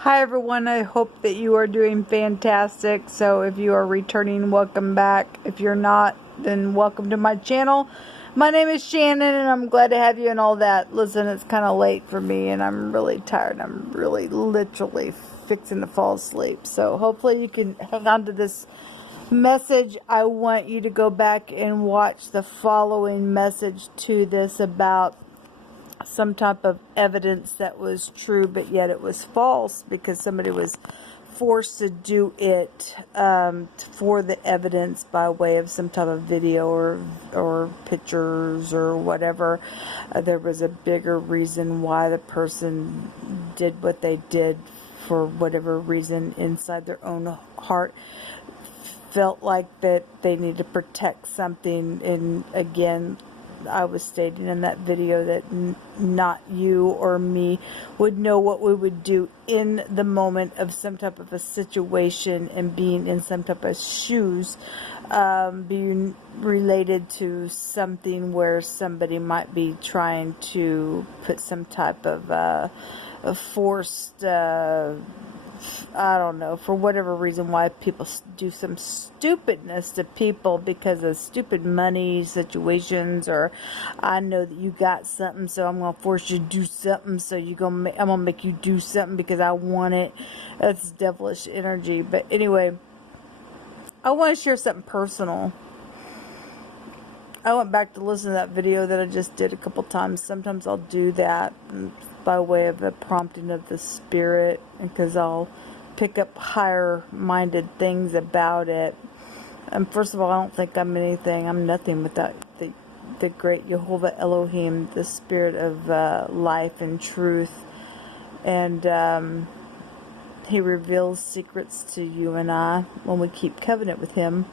Hi everyone, I hope that you are doing fantastic. So if you are returning, welcome back. If you're not, then welcome to my channel. My name is Shannon and I'm glad to have you and all that. Listen, it's kind of late for me and I'm really tired. I'm really literally fixing to fall asleep. So hopefully you can hang on to this message. I want you to go back and watch the following message to this about some type of evidence that was true, but yet it was false because somebody was forced to do it for the evidence by way of some type of video or pictures or whatever. There was a bigger reason why the person did what they did for whatever reason inside their own heart. Felt like that they need to protect something, and again, I was stating in that video that not you or me would know what we would do in the moment of some type of a situation and being in some type of shoes, being related to something where somebody might be trying to put some type of a forced I don't know, for whatever reason why people do some stupidness to people because of stupid money situations, or I know that you got something, so I'm going to force you to do something, so I'm going to make you do something because I want it. That's devilish energy. But anyway, I want to share something personal. I went back to listen to that video that I just did a couple times. Sometimes I'll do that by way of a prompting of the spirit, because I'll pick up higher-minded things about it. And first of all, I don't think I'm anything. I'm nothing without the great Jehovah Elohim, the spirit of life and truth. And he reveals secrets to you and I when we keep covenant with him.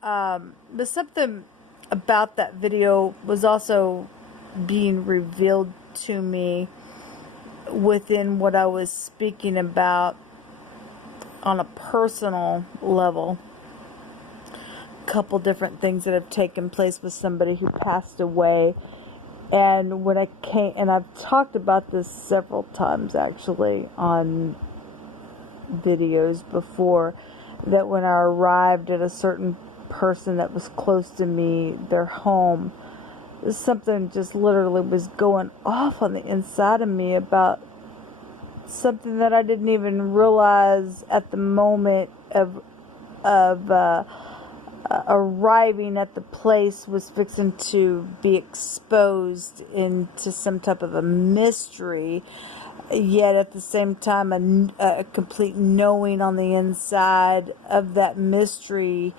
But something about that video was also being revealed to me within what I was speaking about on a personal level. A couple different things that have taken place with somebody who passed away. And when I came, and I've talked about this several times actually on videos before, that when I arrived at a certain person that was close to me, their home, something just literally was going off on the inside of me about something that I didn't even realize at the moment of arriving at the place was fixing to be exposed into some type of a mystery, yet at the same time a complete knowing on the inside of that mystery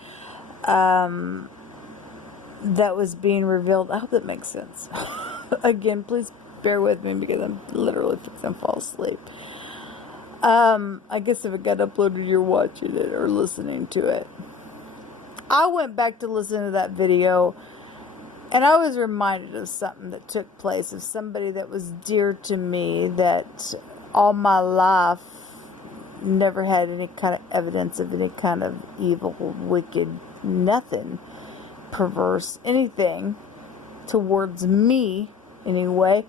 that was being revealed. I hope that makes sense. Again, please bear with me because I'm literally fixing to fall asleep. I guess if it got uploaded, you're watching it or listening to it. I went back to listen to that video, and I was reminded of something that took place, of somebody that was dear to me, that all my life never had any kind of evidence of any kind of evil, wicked, nothing perverse, anything towards me anyway,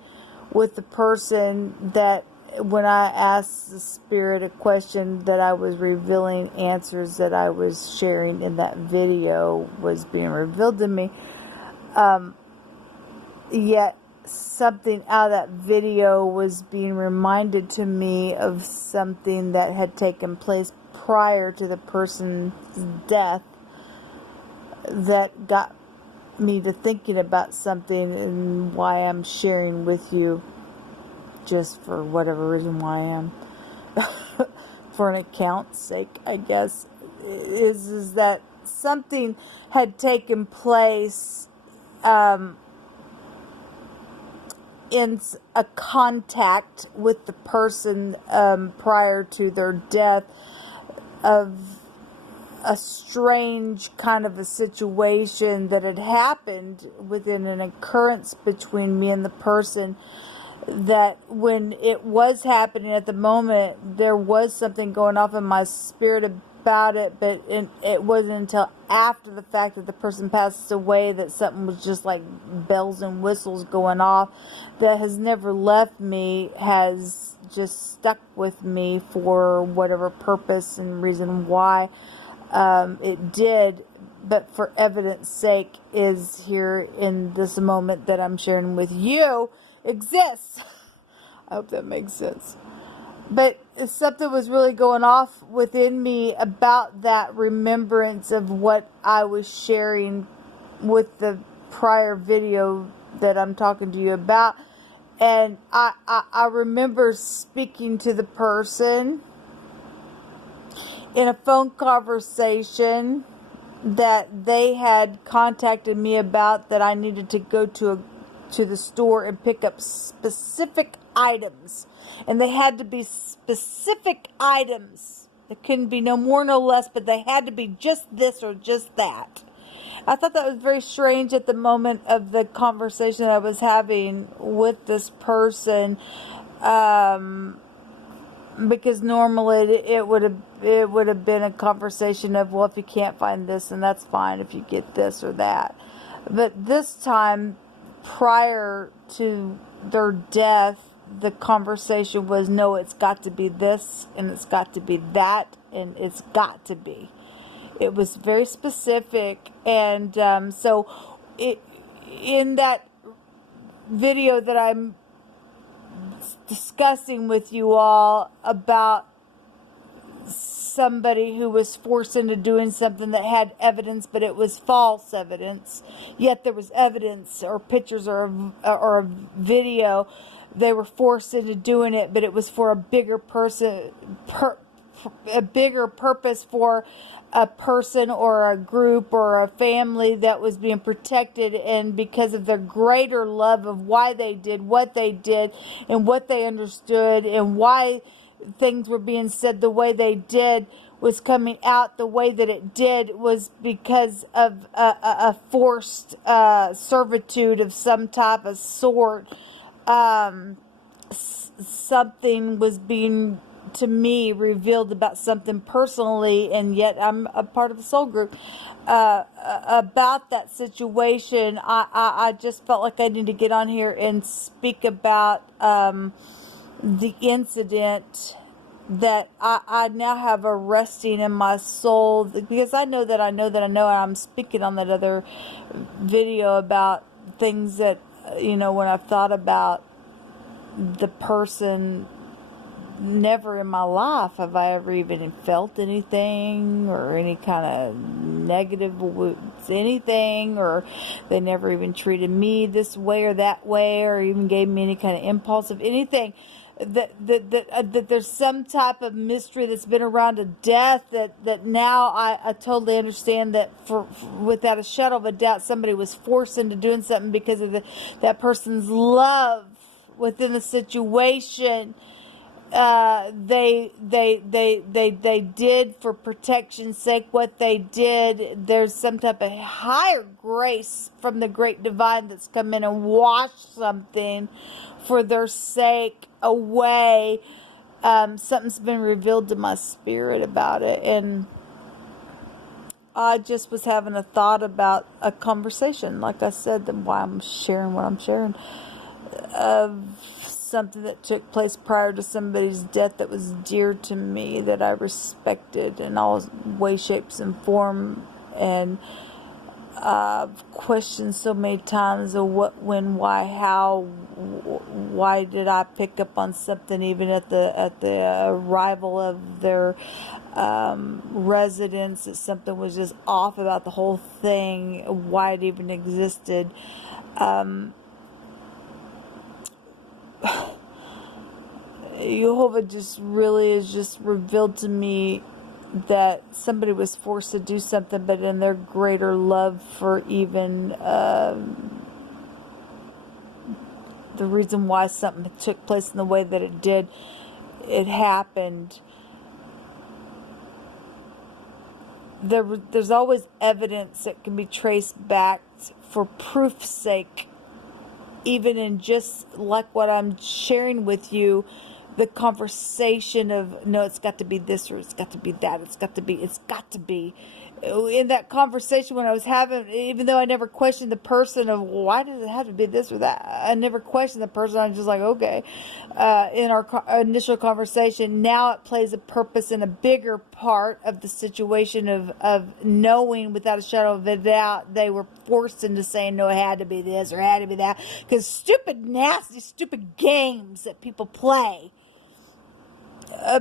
with the person that when I asked the spirit a question that I was revealing answers that I was sharing in that video was being revealed to me, yet something out of that video was being reminded to me of something that had taken place prior to the person's death that got me to thinking about something, and why I'm sharing with you, just for whatever reason why I am, for an account's sake, I guess, is that something had taken place in a contact with the person prior to their death, of a strange kind of a situation that had happened within an occurrence between me and the person, that when it was happening at the moment, there was something going off in my spirit about it, but it wasn't until after the fact that the person passed away that something was just like bells and whistles going off that has never left me, has just stuck with me for whatever purpose and reason why it did, but for evidence sake is here in this moment that I'm sharing with you exists. I hope that makes sense. But something was really going off within me about that remembrance of what I was sharing with the prior video that I'm talking to you about. And I remember speaking to the person in a phone conversation that they had contacted me about, that I needed to go to the store and pick up specific items. And they had to be specific items. It couldn't be no more, no less, but they had to be just this or just that. I thought that was very strange at the moment of the conversation that I was having with this person, because normally it would have been a conversation of, well, if you can't find this, then that's fine if you get this or that. But this time, prior to their death, the conversation was, no, it's got to be this, and it's got to be that, and it's got to be. It was very specific, and so in that video that I'm discussing with you all about somebody who was forced into doing something that had evidence, but it was false evidence, yet there was evidence or pictures or a video. They were forced into doing it, but it was for a bigger a bigger purpose, for a person or a group or a family that was being protected, and because of their greater love of why they did what they did and what they understood and why things were being said the way they did, was coming out the way that it did, was because of a forced servitude of some type of sort. Something was being, to me, revealed about something personally, and yet I'm a part of the soul group, about that situation. I just felt like I need to get on here and speak about the incident that I now have a resting in my soul, because I know, and I'm speaking on that other video about things that, when I've thought about the person, never in my life have I ever even felt anything or any kind of negative anything, or they never even treated me this way or that way, or even gave me any kind of impulse of anything. That there's some type of mystery that's been around to death that now I totally understand that for without a shadow of a doubt, somebody was forced into doing something because of that person's love within the situation. They did, for protection's sake, what they did. There's some type of higher grace from the great divine that's come in and washed something for their sake away. Something's been revealed to my spirit about it, and I just was having a thought about a conversation, like I said, why I'm sharing what I'm sharing, of something that took place prior to somebody's death that was dear to me, that I respected in all ways, shapes, and form, and I've questioned so many times of what, when, why, how, why did I pick up on something even at the arrival of their residence, that something was just off about the whole thing, why it even existed. Jehovah just really has just revealed to me that somebody was forced to do something, but in their greater love for even the reason why something took place in the way that it did, it happened. There's always evidence that can be traced back for proof's sake, even in just like what I'm sharing with you, the conversation of, no, it's got to be this, or it's got to be that, it's got to be. in that conversation when I was having, even though I never questioned the person of why does it have to be this or that, I never questioned the person. I was just like, okay. In our initial conversation, now it plays a purpose in a bigger part of the situation of knowing without a shadow of a doubt they were forced into saying, no, it had to be this or had to be that. Because stupid, nasty, stupid games that people play.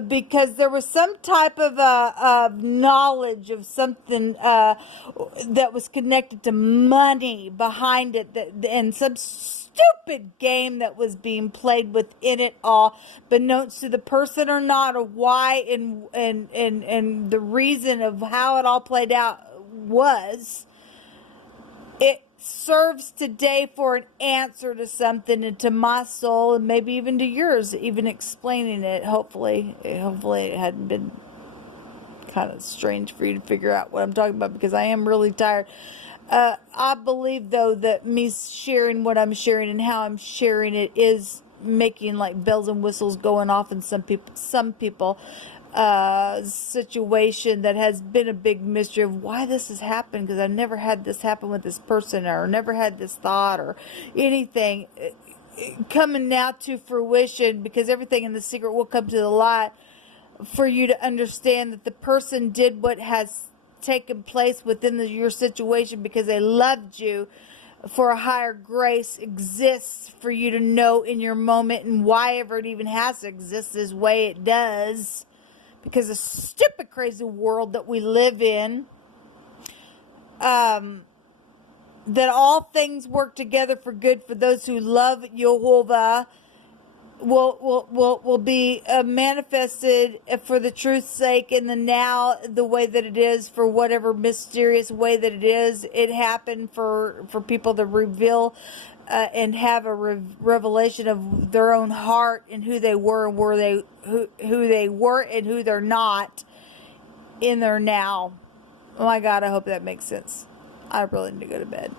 Because there was some type of knowledge of something that was connected to money behind it, and some stupid game that was being played within it all, beknownst to the person or not, or why and the reason of how it all played out was. It serves today for an answer to something, and to my soul, and maybe even to yours, even explaining it. Hopefully it hadn't been kind of strange for you to figure out what I'm talking about, because I am really tired. I believe, though, that me sharing what I'm sharing and how I'm sharing it is making like bells and whistles going off in some people situation that has been a big mystery of why this has happened, because I've never had this happen with this person, or never had this thought or anything coming now to fruition, because everything in the secret will come to the light for you to understand that the person did what has taken place within your situation because they loved you, for a higher grace exists for you to know in your moment, and why ever it even has to exist this way it does. Because the stupid, crazy world that we live in, that all things work together for good for those who love Jehovah, will be manifested for the truth's sake in the now, the way that it is, for whatever mysterious way that it is. It happened for people to reveal and have a revelation of their own heart and who they were and who they were and who they're not in their now. Oh my God, I hope that makes sense. I really need to go to bed.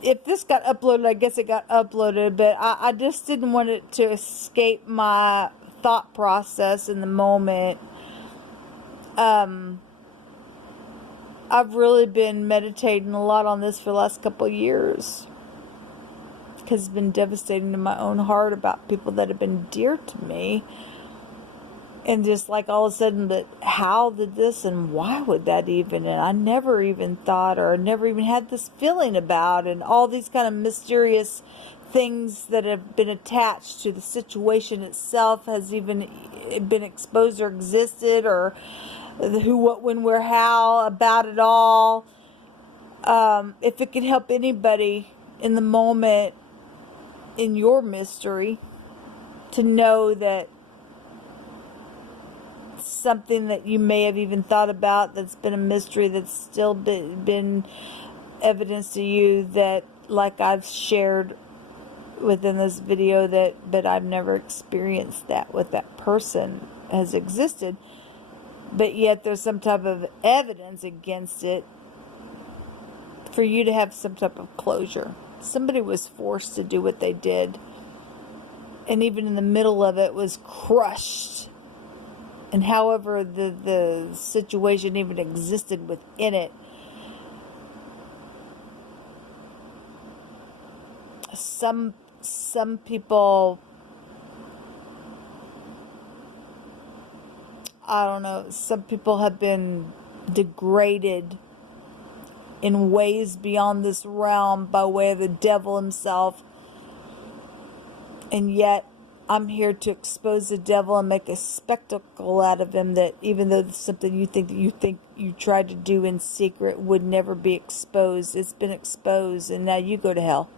If this got uploaded, I guess it got uploaded, but I just didn't want it to escape my thought process in the moment. I've really been meditating a lot on this for the last couple of years, because it's been devastating to my own heart about people that have been dear to me. And just like all of a sudden, but how did this and why would that even? And I never even thought, or never even had this feeling about, and all these kind of mysterious things that have been attached to the situation itself has even been exposed or existed, or the who, what, when, where, how about it all. If it could help anybody in the moment in your mystery to know that something that you may have even thought about that's been a mystery, that's still been evidence to you, that like I've shared within this video, that I've never experienced that with that person has existed, but yet there's some type of evidence against it for you to have some type of closure. Somebody was forced to do what they did, and even in the middle of it was crushed. And however the situation even existed within it, some people, I don't know, some people have been degraded in ways beyond this realm by way of the devil himself. And yet I'm here to expose the devil and make a spectacle out of him, that even though it's something you think you tried to do in secret would never be exposed, it's been exposed, and now you go to hell.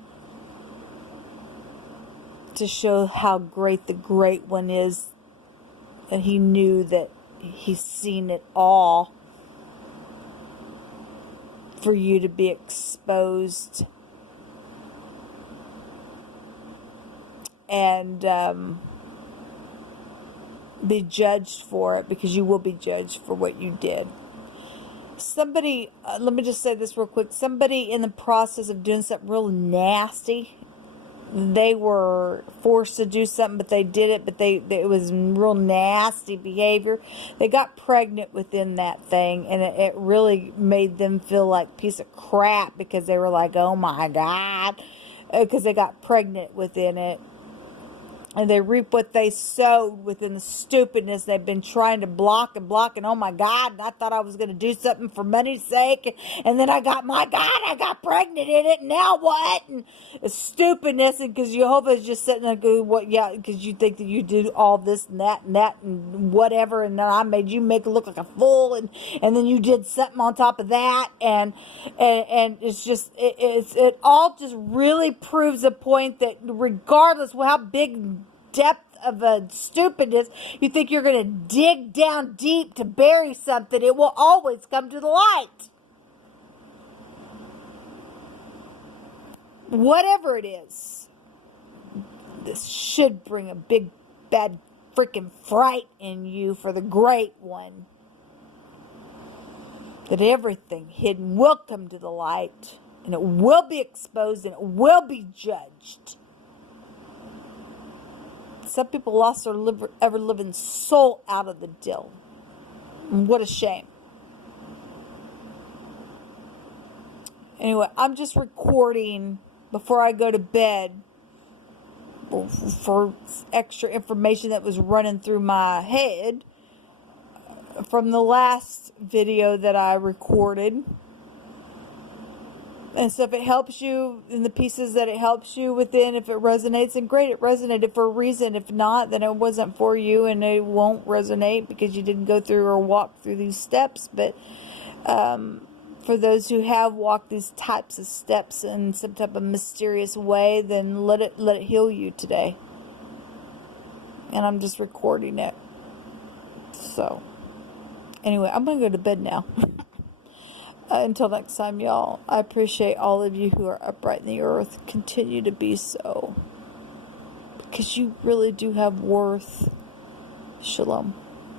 To show how great the Great One is, and he knew that he's seen it all, for you to be exposed and be judged for it, because you will be judged for what you did. Somebody, let me just say this real quick, somebody in the process of doing something real nasty they were forced to do something, but they did it, but it was real nasty behavior. They got pregnant within that thing, and it really made them feel like a piece of crap, because they were like, oh my God, because they got pregnant within it. And they reap what they sowed within the stupidness they've been trying to block, and oh my God, and I thought I was going to do something for money's sake, and then I got pregnant in it, and now what? And the stupidness, and because Jehovah is just sitting there going, what, yeah, because you think that you do all this and that and whatever, and then I made you make it look like a fool, and then you did something on top of that, and it's just, it all just really proves a point that regardless of how big depth of a stupidness you think you're going to dig down deep to bury something, it will always come to the light. Whatever it is, this should bring a big, bad, freaking fright in you for the great one. That everything hidden will come to the light, and it will be exposed, and it will be judged. Some people lost their ever-living soul out of the deal. And what a shame. Anyway, I'm just recording before I go to bed for extra information that was running through my head from the last video that I recorded. And so if it helps you in the pieces that it helps you within, if it resonates, then great, it resonated for a reason. If not, then it wasn't for you, and it won't resonate because you didn't go through or walk through these steps. But for those who have walked these types of steps in some type of mysterious way, then let it heal you today. And I'm just recording it. So anyway, I'm going to go to bed now. Until next time, y'all, I appreciate all of you who are upright in the earth. Continue to be so, because you really do have worth. Shalom.